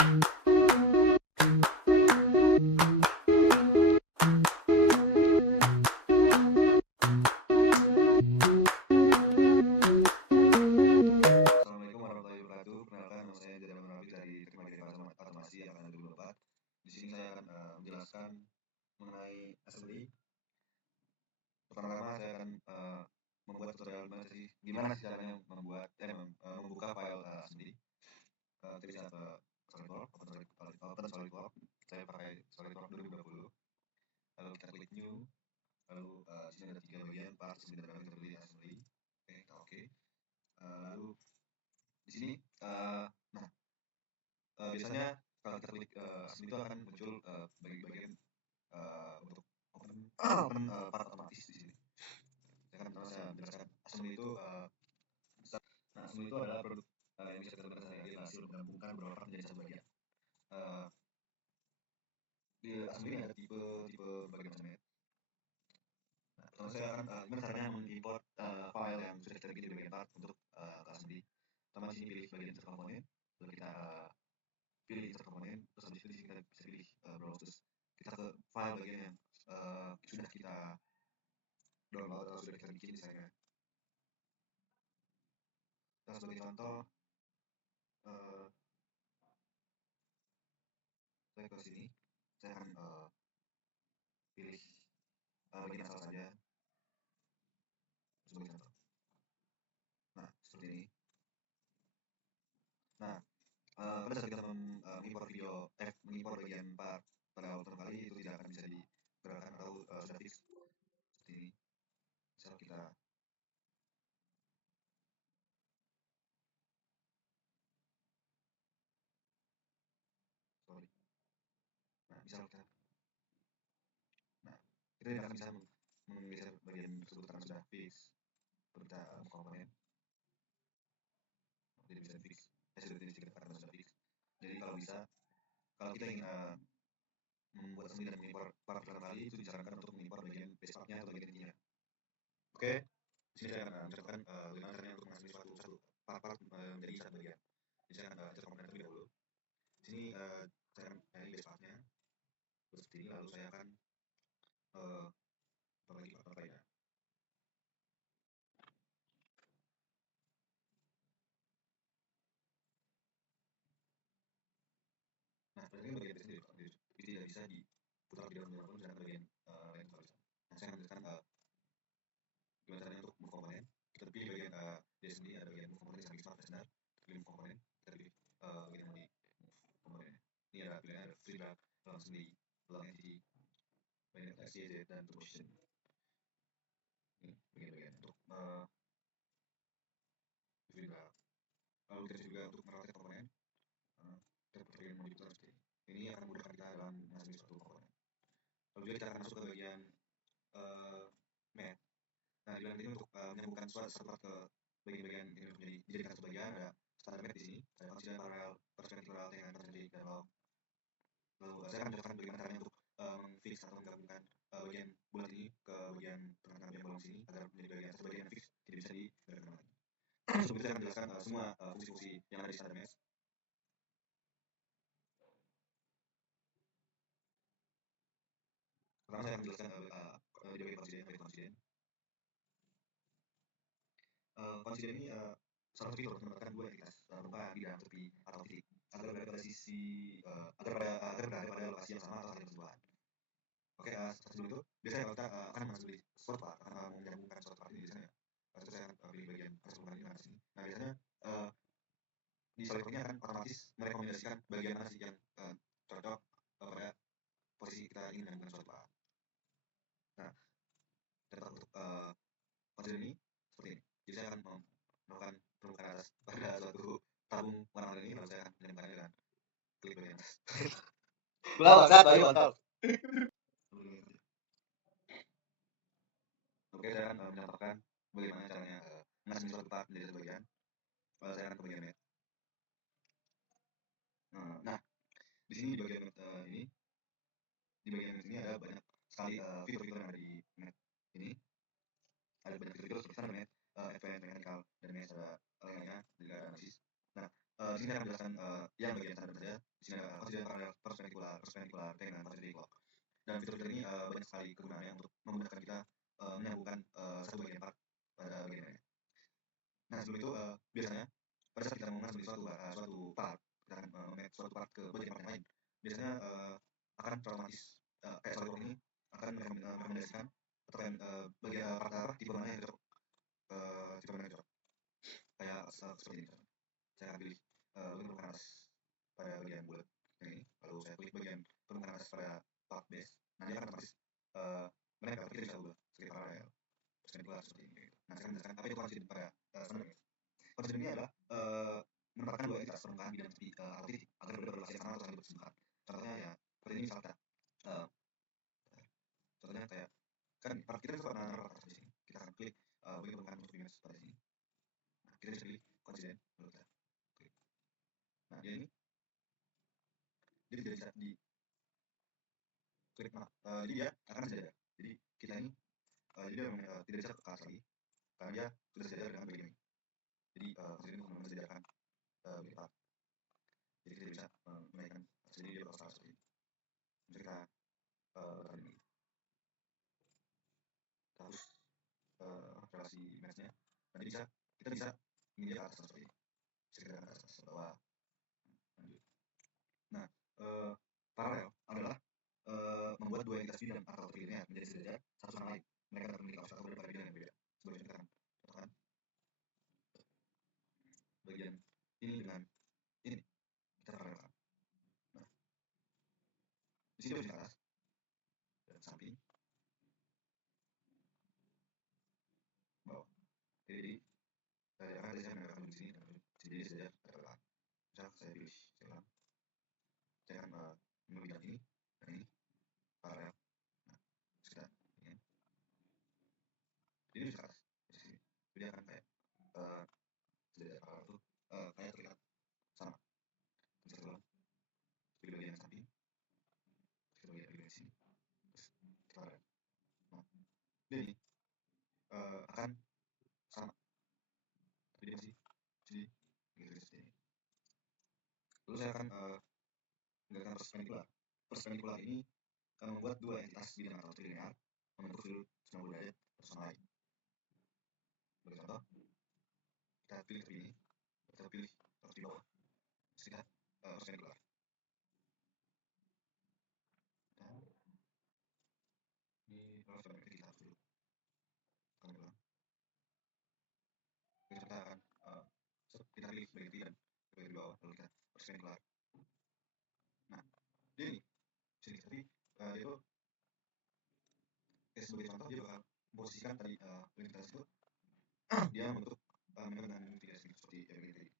Assalamualaikum warahmatullahi wabarakatuh. Perkenalkan, nama saya Jadan Rafiq dari Teknik Mekanika Otomasi angkatan 2024. Di sini saya akan menjelaskan mengenai assembly. Pertama-tama saya akan membuat tutorial gimana sih caranya membuka file assembly. Kita bisa ke SolidWorks, open SolidWorks. Saya pakai SolidWorks 2020. Lalu kita klik new. Lalu di sini ada 3 bagian, part assembly dan kita pilih assembly. Oke, kita oke. Lalu di sini biasanya kalau kita klik assembly itu akan muncul bagian untuk open part otomatis di sini. Saya menjelaskan assembly itu assembly itu adalah produk yang bisa kita gunakan sehari-hari, hasil menggabungkan beberapa part menjadi satu bagian. Di assembly ini ada tipe berbagai macam ya. Pertama saya akan gimana caranya mengimport file yang sudah kita bikin di bagian part untuk ke assembly. Pertama di sini pilih bagian insert komponen, lalu kita pilih insert komponen, terus habis itu di sini kita bisa pilih browse, terus kita ke file bagian yang sudah kita download atau sudah kita bikin misalnya. Nah, sebagai contoh, saya ke sini, saya akan pilih bagian asal saja sebagai contoh. Nah, seperti ini. Nah, pada saat kita mengimpor bagian part pada awal pertama kali itu tidak akan bisa digerakkan atau sudah fix seperti ini. Misal kita sorry. Nah, misal kita kita tidak akan bisa menggeser bagian tersebut karena sudah fix kita komponen tidak bisa fix sudah tidak karena sudah fix. Jadi kalau kita ingin membuat assembly dan mengimpor part pertama kali itu disarankan untuk mengimpor bagian base partnya atau bagian intinya. Oke, di sini saya akan mencontohkan bagaimana caranya untuk mengassembly satu part menjadi satu bagian. Jadi saya akan insert komponen terlebih dahulu. Di sini saya akan cari base partnya seperti ini, lalu saya akan perbaiki part lainnya. Nah, sebenarnya bagian base ini tidak bisa diputar di dalam pun sedangkan bagian lain bisa. Nah, saya akan menjelaskan gimana caranya untuk move komponen. Kita pilih bagian di sini ada bagian move komponen sampai standar. Pilih move komponen, kita pilih bagian yang mau di move komponen. Ini ada pilihan ada free drag, langsung di long entity, bagian SCZ dan position. Ini bagian-bagian untuk free drag. Lalu kita juga untuk merotate komponen. Kita pilih modifier seperti ini. Ini akan memudahkan kita dalam mengassembly suatu komponen. Lalu juga kita akan masuk ke bagian math. Nah, di bagian ini untuk menyambungkan satu part ke bagian-bagian ini untuk dijadikan satu bagian ada standar math di sini, ada function parallel, perspektifal dengan perspektif dialog. Lalu saya akan menjelaskan bagaimana caranya untuk memfix atau menggabungkan bagian bulat ini ke bagian tengah-tengah bagian bolong sini agar menjadi bagian satu bagian yang fix tidak bisa digerakkan lagi. Sebelum itu saya akan menjelaskan semua fungsi-fungsi yang ada di standar math. Pertama saya akan menjelaskan di bagian konsiden. Konsiden ini salah satu fitur untuk mendapatkan dua entitas berupa bidang tepi atau titik agar berada pada sisi agar berada pada lokasi yang sama atau saling bersentuhan. Oke, sebelum itu biasanya kalau kita akan mengassembly suatu part, akan menyambungkan suatu part ini biasanya itu saya akan pilih bagian persambungan ini mana sini. Nah, biasanya di SolidWorks ini akan otomatis merekomendasikan bagian mana sih yang cocok pada posisi kita ingin menyambungkan suatu part. Nah, terdapat untuk konsiden ini seperti ini. Jadi saya akan melakukan penumpukan atas pada suatu tabung warna ini, lalu saya akan menyambungkannya dengan klik bagian atas. Belum, sehat, bayu, mantap. Oke, saya akan menambahkan bagaimana caranya mengassembly suatu part menjadi satu bagian. Lalu saya akan ke bagian math. Nah, di sini di bagian math ini, di bagian math ini ada banyak sekali fitur-fitur yang ada di math ini. Ada banyak fitur-fitur seperti standar math, advanced, mechanical, dan math ada lainnya, juga ada analisis. Nah, Di sini saya akan menjelaskan yang bagian standar saja. Di sini ada konsisten paralel, perspendikular dengan konsisten clock. Dan fitur-fitur ini banyak sekali kegunaannya untuk memudahkan kita menyambungkan satu bagian part pada bagian lainnya. Nah sebelum itu biasanya pada saat kita mau mengassemble suatu part, kita akan memap suatu part ke bagian part yang lain. Biasanya akan otomatis kayak SolidWorks ini akan merekomendasikan atau bagian part apa tipe mana yang cocok, tipe mana yang cocok. Kayak seperti ini misalnya. Saya akan pilih bagian permukaan atas pada bagian bulat yang ini, lalu saya klik bagian permukaan atas pada part base. Nah dia akan otomatis menempel, kita bisa ubah seperti paralel, perpendikular seperti ini. Nah saya akan menjelaskan apa itu konsisten pada standar. Konsisten ini adalah menempatkan dua entitas permukaan bidang tepi atau titik agar berbeda berlokasi yang sama atau saling berkesinambungan. Contohnya ya seperti ini misalnya uh, contohnya kayak kan part kita suka naruh part di sini, kita akan klik bagian permukaan untuk image pada sini. Nah kita bisa pilih konsisten, lalu kita klik. Nah dia ini dia tidak bisa di klik jadi dia akan sejajar. Jadi kita ini jadi dia tidak bisa ke atas lagi karena dia sudah sejajar dengan bagian ini. Jadi konsisten itu mensejajarkan bagian part. Jadi kita bisa menaikkan jadi dia bakal seperti ini. Misalnya kita letakkan ini. Terus relasi matchnya. Nanti kita bisa ini dia ke atas seperti ini. Bisa kita ke atas ke bawah. Lanjut. Nah paralel adalah membuat dua entitas bidang atau trilinea menjadi sejajar satu sama lain. Mereka dapat memiliki konsep pada bidang yang berbeda. Sebagai contoh kan bagian ini dengan ini kita paralelkan. Nah di sini bisa ke atas dan samping bawah. Jadi akan saya menambahkan di sini jadi sejajar ke depan. Misal saya pilih sekarang saya akan memilih ini dan ini paralel. Nah kita ini bisa ke atas di sini. Jadi akan kayak sejajar paralel itu kayak terlihat sama. Bisa ulang di bagian samping, di bagian sini, terus paralel. Nah ini akan sama, tapi dia masih jadi gitu seperti ini. Lalu saya akan menggunakan perspendikular. Perspendikular ini membuat dua entitas bidang atau trilinear membentuk sudut 90 derajat satu sama lain. Sebagai contoh, kita pilih tepi ini, kita pilih tepi bawah, terus kita perspendikular. Dan ini kalau coba kita hapus dulu. Kami ulang. Kita akan kita pilih sebagai tepi dan sebagai tepi bawah, lalu kita perspendikular. Nah, ini sini tapi itu sebagai contoh dia bakal memposisikan tadi entitas itu dia membentuk dengan tiga segi seperti yang ini tadi.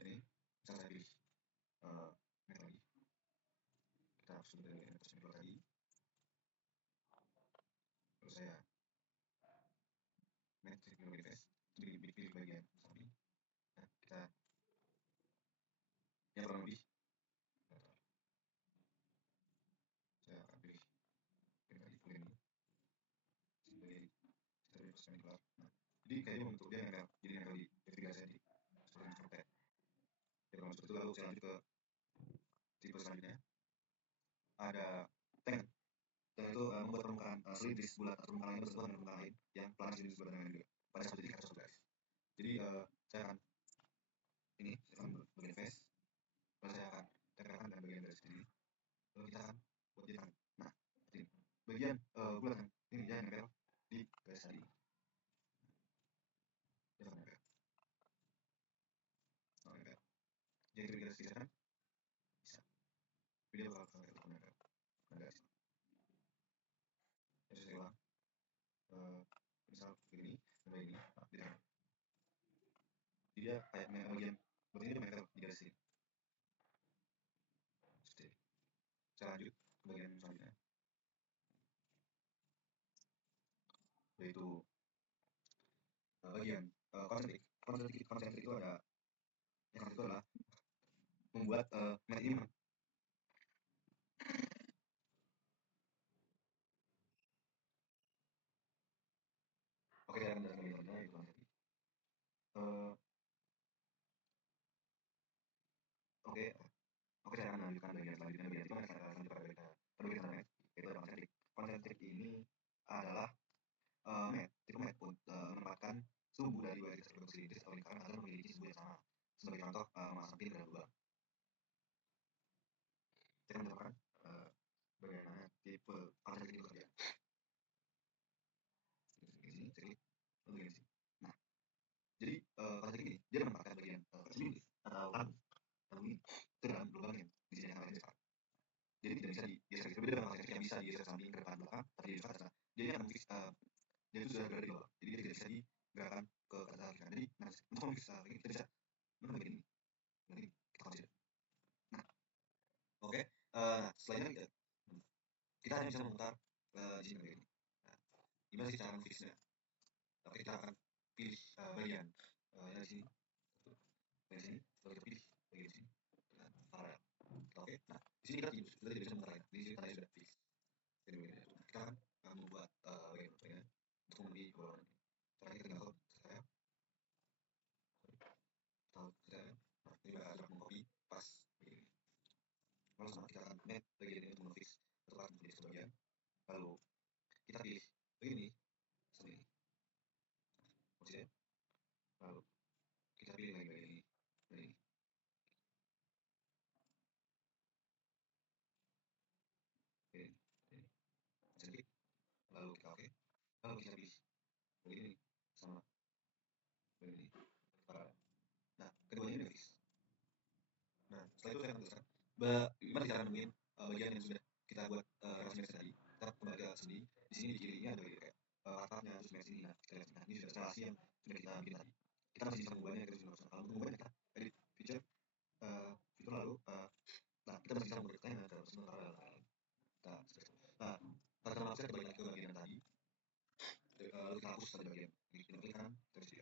Ini misal saya pilih ini lagi kita hapus dulu dari perspendikular tadi, lalu saya manifest pilih bagian samping. Nah, kita yang kurang lebih saya akan pilih tadi kuning ini sebagai perspendikular. Nah, jadi kayaknya membentuk dia nempel, jadi nempel di ketiga saya seperti seperti ya kalau seperti itu. Lalu saya lanjut ke tipe selanjutnya, ada tank. Dan itu membuat permukaan selidris bulat atau permukaan lainnya bersentuhan dengan permukaan lain yang planar selidris bulat dengan juga pada satu titik atau satu garis. Jadi saya akan ini saya akan bagian face, lalu saya akan tekan dan bagian garis ini, lalu kita akan buat jadi tangan. Nah ini bagian bulatan ini dia nempel di garis tadi, dia akan nempel. Oh, nempel. Jadi kita garis geser kan bisa, dia bakal nempel ke garis. Jadi saya ulang, misal begini dan begini, gitu. Jadi dia kayak bagian seperti ini nempel di garis ini. Seperti saya lanjut ke bagian selanjutnya, yaitu bagian konsentrik. Konsentrik itu ada yang itu adalah membuat mat ini oke, saya akan menjelaskan bagian selanjutnya, yaitu konsentrik. Oke, saya akan melanjutkan bagian selanjutnya. Bagian itu lanjut pada bagian net, yaitu ada konsentrik. Konsentrik ini adalah tipe met menempatkan sumbu dari dua garis bersimetris atau lingkaran agar memiliki sumbu yang sama. Sebagai contoh, memasang pin ke dalam lubang. Saya akan mencontohkan bagaimana tipe konsentrik itu bekerja. Di sini, saya klik, lalu di sini. Nah, jadi konsentrik ini dia menempatkan bagian bersimetris atau tabung ini ke dalam lubang yang di sini yang sekarang. Jadi tidak bisa digeser. Berbeda dengan konsentrik yang bisa digeser samping ke depan belakang, tapi dia juga atas. Dia akan memfix dia itu sudah berada di bawah. Jadi dia tidak bisa digerakkan ke atas. Jadi untuk memfix ini kita bisa menemukan ini. Nanti kita consider. Nah, oke. Selanjutnya kita hanya bisa memutar di sini begini. Nah, gimana sih cara memfixnya? Oke, kita akan pilih bagian yang di sini. Dari sini, lalu kita pilih bagian di sini. Paralel. Oke. Nah, di sini kita tidak bisa memutar lagi. Di sini tadi sudah fix. Jadi begini. Nah, kita akan membuat bagian untuk memenuhi dua warna ini. Caranya kita tinggal saya nah, ini agak mengcopy pas begini. Lalu sama kita akan net bagian ini untuk memfix setelah menjadi sebagian. Lalu kita pilih begini seperti ini. Maksudnya, lalu kita pilih lagi bagian ini dan ini. Ini. Jadi, lalu kita oke. Lalu kita pilih begini sama begini. Nah, keduanya ini fix. Nah, setelah itu saya akan jelaskan bagaimana cara nemuin bagian yang sudah kita buat relasi match tadi. Kita kembali ke sini. Di sini di kiri ini ada kayak atapnya terus match ini. Nah, kita lihat. Nah, ini sudah relasi yang sudah kita bikin tadi. Kita masih bisa mengubahnya ke sini. Kalau untuk mengubahnya kita edit feature fitur lalu nah kita masih bisa menggunakannya ke sementara nah pada nama saya kembali ke bagian tadi lalu kita hapus pada bagian kita klik kanan terus di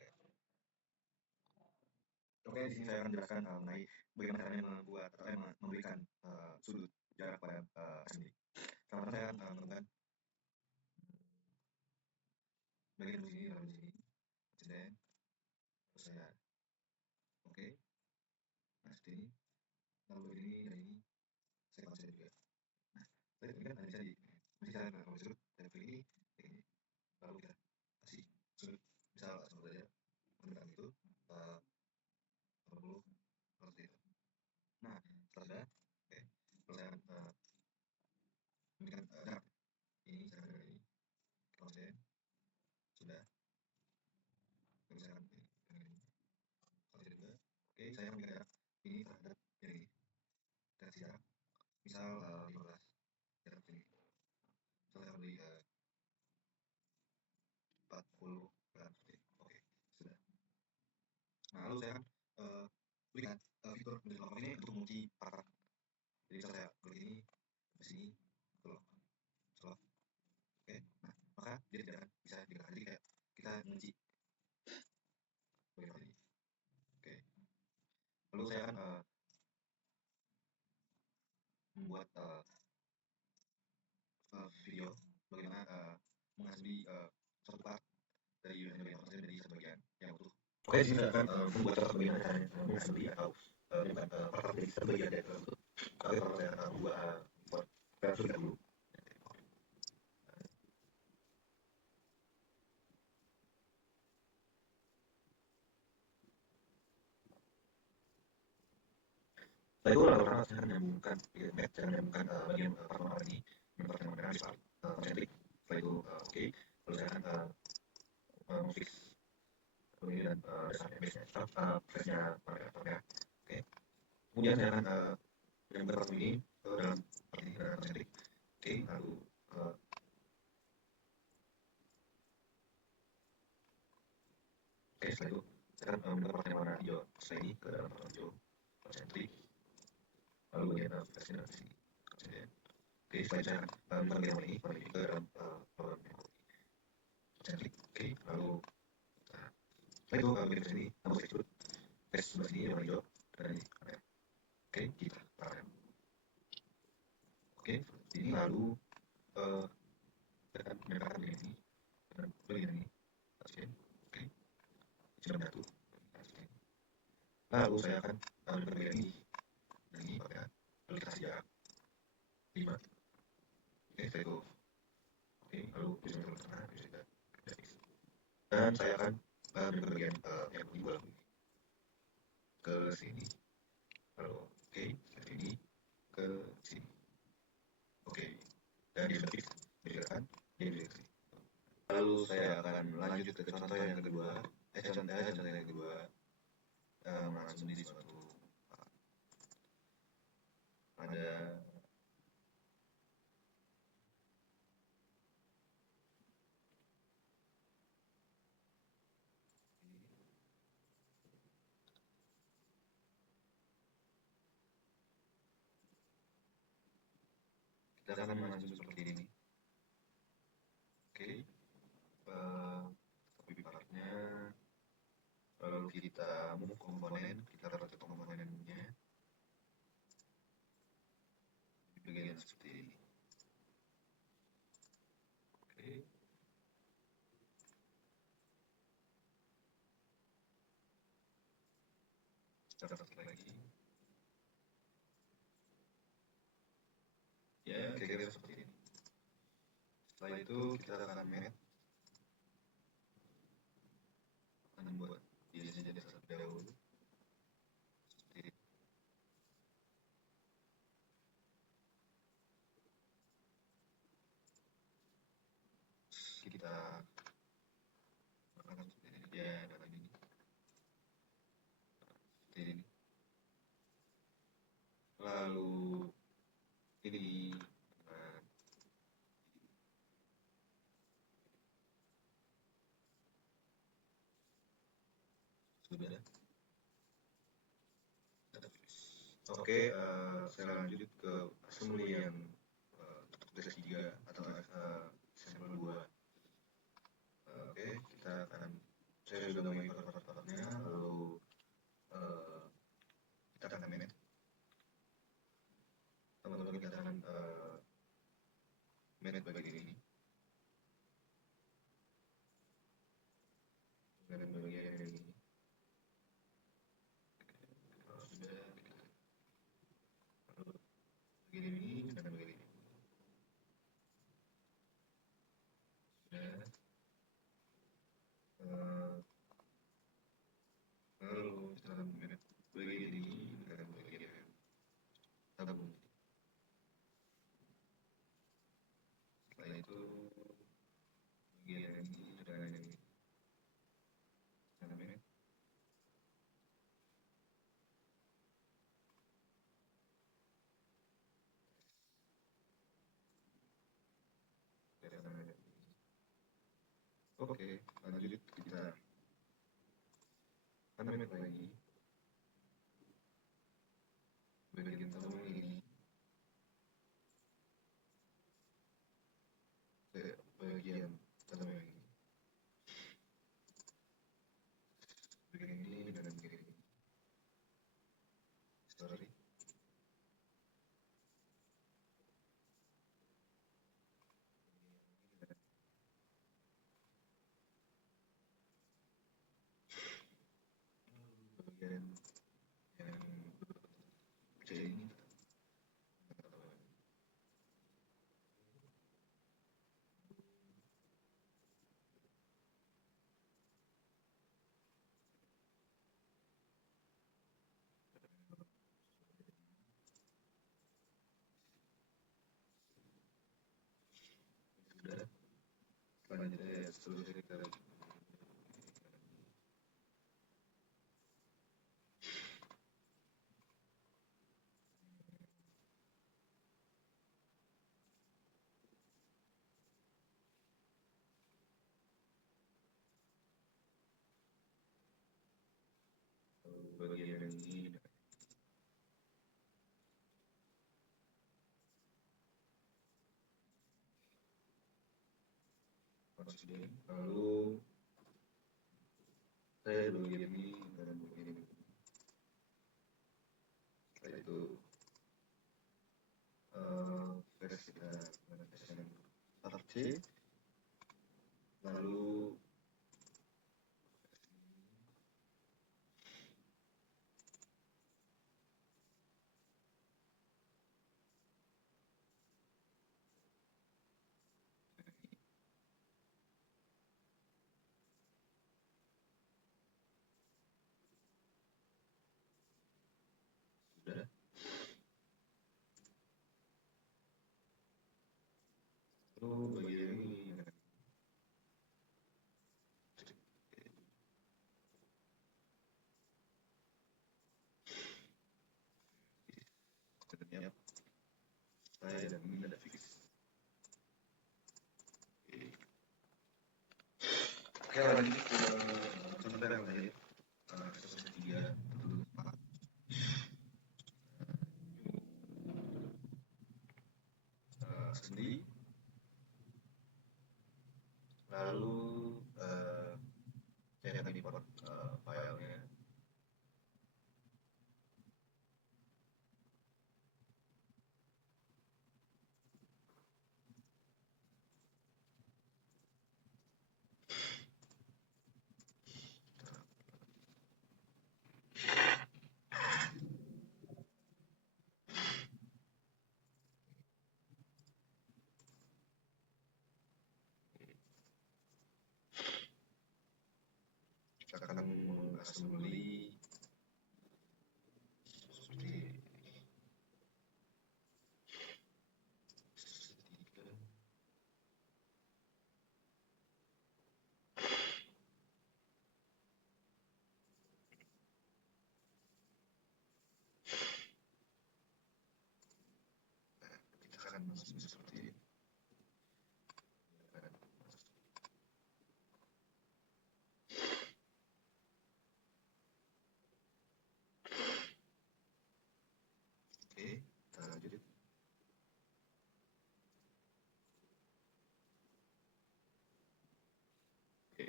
oke di sini saya akan jelaskan mengenai bagaimana caranya membuat atau memberikan sudut jarak pada sendiri. Pertama saya akan menemukan bagian di sini lalu di sini dan terus saya oke nah seperti ini lalu ini dan ini saya kasih juga. Nah tadi kan bisa di masih saya kalau sudut saya pilih ini lalu kita kasih sudut misal sebut saja menggunakan itu 80 seperti itu. Nah setelah sudah oke kalau saya memberikan jarak ini saya akan ini kalau saya sudah misalkan ini kalau saya juga oke saya memberikan jarak ini terhadap yang ini dan jarak misal 15 jarak ini misal saya beri 40 gram oke sudah. Nah lalu saya akan berikan fitur menjelaskan ini untuk mengunci paragraf. Jadi misal saya klik ini ke sini slot oke nah maka dia tidak akan bisa digerakkan jadi kayak kita mengunci bagaimana ini oke lalu saya akan membuat video bagaimana mengasbi satu part dari bagian maksudnya dari sebagian yang utuh. Oke, di sini saya akan membuat contoh bagaimana caranya mengasbi atau menyebabkan part dari sebagian dari tersebut. Oke, kalau saya akan membuat versi dulu. Setelah itu lalu saya akan menyambungkan saya menyambungkan bagian pertemuan ini menggunakan misal konsentrik. Setelah itu oke, lalu saya akan memfix ini dan dasarnya base-nya base-nya oke. Kemudian saya akan menyambungkan pertemuan ini dalam ini konsentrik. Oke, lalu oke setelah itu saya akan menggunakan pertemuan warna hijau setelah ini ke dalam pertemuan hijau konsentrik. Lalu bagian versi dari sini konsentrik. Oke, setelah itu saya akan menggunakan warna ini ke dalam pertemuan konsentrik. Oke, lalu setelah itu bagian sini tambah tekstur teks sebelah sini yang warna hijau dan ini oke kita paralel oke ini lalu kita akan menempatkan bagian ini dan bagian ini oke sudah menyatu Lalu saya akan ambil bagian ini dan ini pakai aplikasi ya 5. Oke, setelah itu oke, lalu bisa ke tengah, bisa kita fix. Dan saya akan ambil bagian yang kedua ke sini. Lalu oke, ke sini, ke sini. Oke, dan dia sudah fix, kan? Dia bisa ke sini. Lalu saya akan lanjut ke contoh yang kedua. Contoh yang kedua, langsung di suatu ada kita akan langsung seperti ini. Oke, copy partnya, lalu kita move komponen, kita taruh ke komponennya di bagian seperti ini. Oke, kita taruh lagi. Ya, kira-kira seperti ini. Setelah itu kita akan map, akan membuat dia jadi satu dahulu. Seperti ini. Kita akan seperti ini. Ya, dalam ini. Seperti ini. Lalu ini sudah ada. Oke, saya lanjut ke assembly yang tugas 3 atau sampel 2. Oke, kita akan saya sudah mau import part-partnya, lalu kita akan manage. Teman-teman kita akan manage bagian ini. Manage bagian ini. Kalau sudah bagian ini dan bagian ini. Lalu kita akan manage bagian ini dan bagian tabung. Setelah itu bagian ini dan yang ini. Kita manage. Oke, lanjut kita manage lagi. Bagian tabung ini ke bagian tabung ini. Bagian ini dan bagian ini. Sorry. Bagian yang C ini sudah. Selanjutnya seterusnya kita bagian yang ini. Lalu saya bagian ini dan bagian ini. Setelah itu versi kita versi yang start C, lalu multiply ada min ada fix. Oke, lanjut ke contoh yang terakhir. Kasus ketiga tertulis 4. Sendi. Lalu saya akan import filenya. Kita akan mengassembly seperti kita akan masuk seperti ini. Oke, kita lanjut. Oke,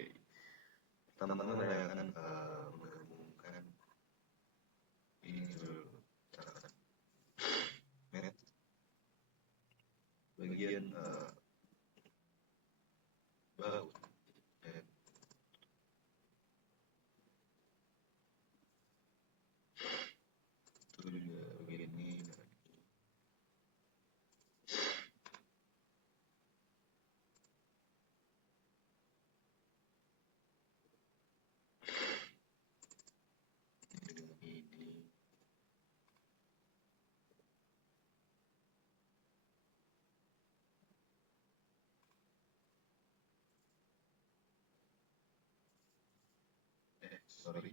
teman-teman saya akan menggabungkan ini dulu. Catatan met bagian baut dan itu juga bagian ini. Sorry.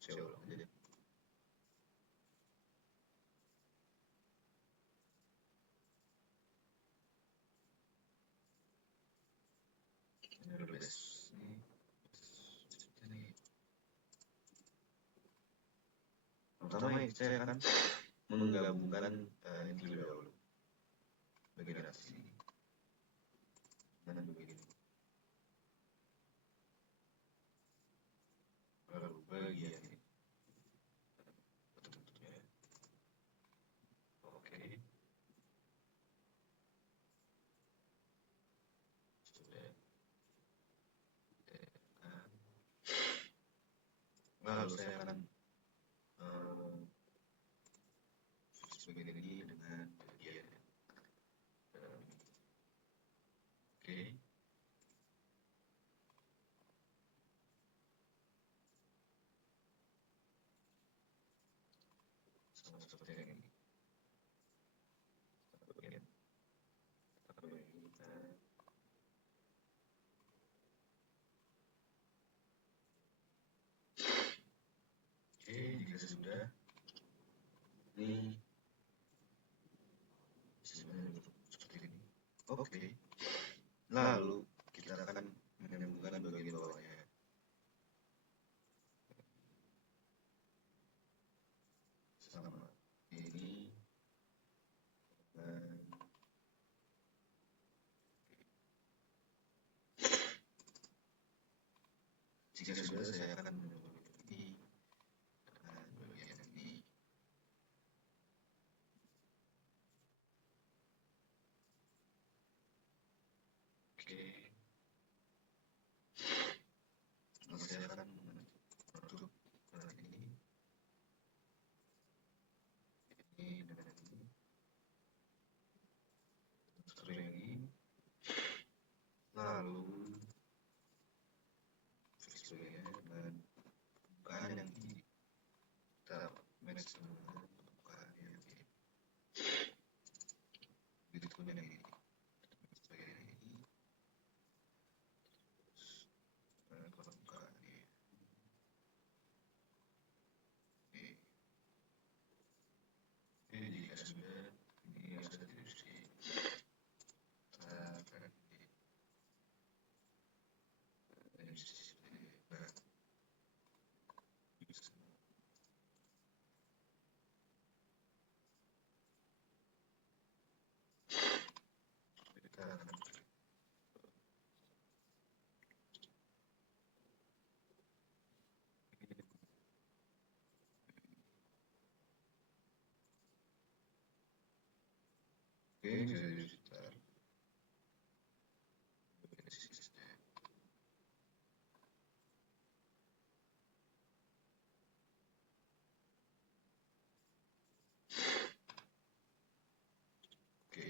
Saya ulang aja deh. Pertama saya akan menggabungkan ini terlebih dahulu. Bagian atas ini. Mana bagian ini? Lalu bagian ini. Bentuknya. Oke. Sudah. Lalu saya akan bagian ini dengan bagian oke. Sama seperti yang ini. Bagian oke, jika sudah ini sebenarnya seperti ini. Oke. Lalu kita akan menyambungkan bagian bawahnya. Sama ini dan jika sudah saya akan menyambungkan ini dengan bagian ini. Oke. Lalu saya akan menutup ini dengan ini. Seperti ini. Lalu fix bagiannya dengan pembukaan yang ini. Kita manage dengan pembukaan yang ini. Begitu pun yang ini. Bagian Oke, ini sudah di sekitar. Oke.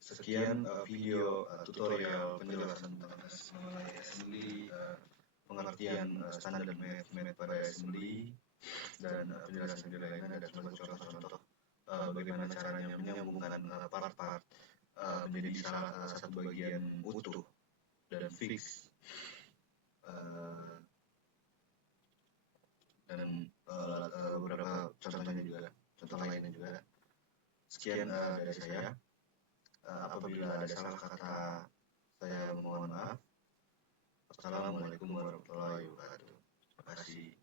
Sekian video tutorial penjelasan tentang mengenai assembly, pengertian standar dan method pada assembly, dan penjelasan video lainnya, dan sebagai contoh-contoh bagaimana caranya menyambungkan part-part menjadi salah satu bagian utuh dan fix, dan beberapa contohnya juga, contoh lainnya juga. Sekian dari saya. Apabila ada salah kata, saya mohon maaf. Assalamualaikum warahmatullahi wabarakatuh. Terima kasih.